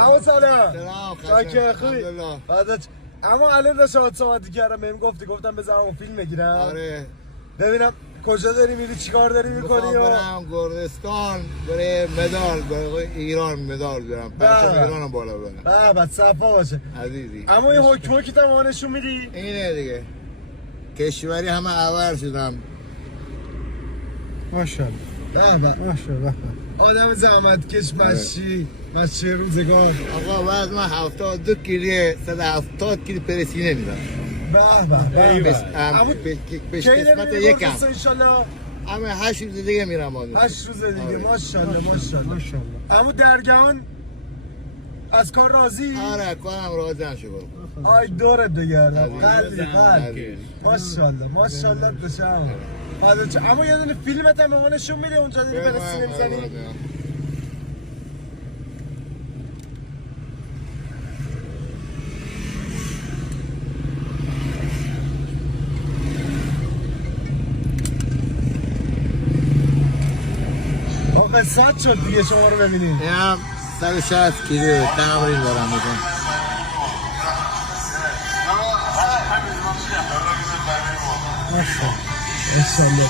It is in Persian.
اما سلام سلام خوبی؟ اما الان داشت صحبتی کردم بهم گفتم بذارم اون فیلم بگیرم. آره ببینم کجا داری میری چیکار داری میکنی؟ برم گردستان برای مدال برای ایران مدال برم پرچم ایرانو بالا برم. بعد صفا باشه عزیزی اما این حکمه که تمام نشون میدی؟ اینه دیگه کشوری همه عوض شدم. ماشاءالله ماشاءالله آدم زحمتکش مشی روزگار. آقا وزن من 72 کیلو 170 کیلو پرسینه میدم. به پیش قسمت یکم انشالله. همه 8 روز دیگه میرم آدم 8 روز دیگه. ماشاءالله اما درگهان از کار راضی؟ آره کارم راضی هم شکر. آی دورت بگردم قلبی ماشاءالله دشم. اما یه دونه فیلمت هم به ما نشون میده اونجا دیدی برسینه میزنی؟ قسمت شد دیگه شما رو ببینید. این هم 160 کیلو تمرین دارم میکنم. ماشاءالله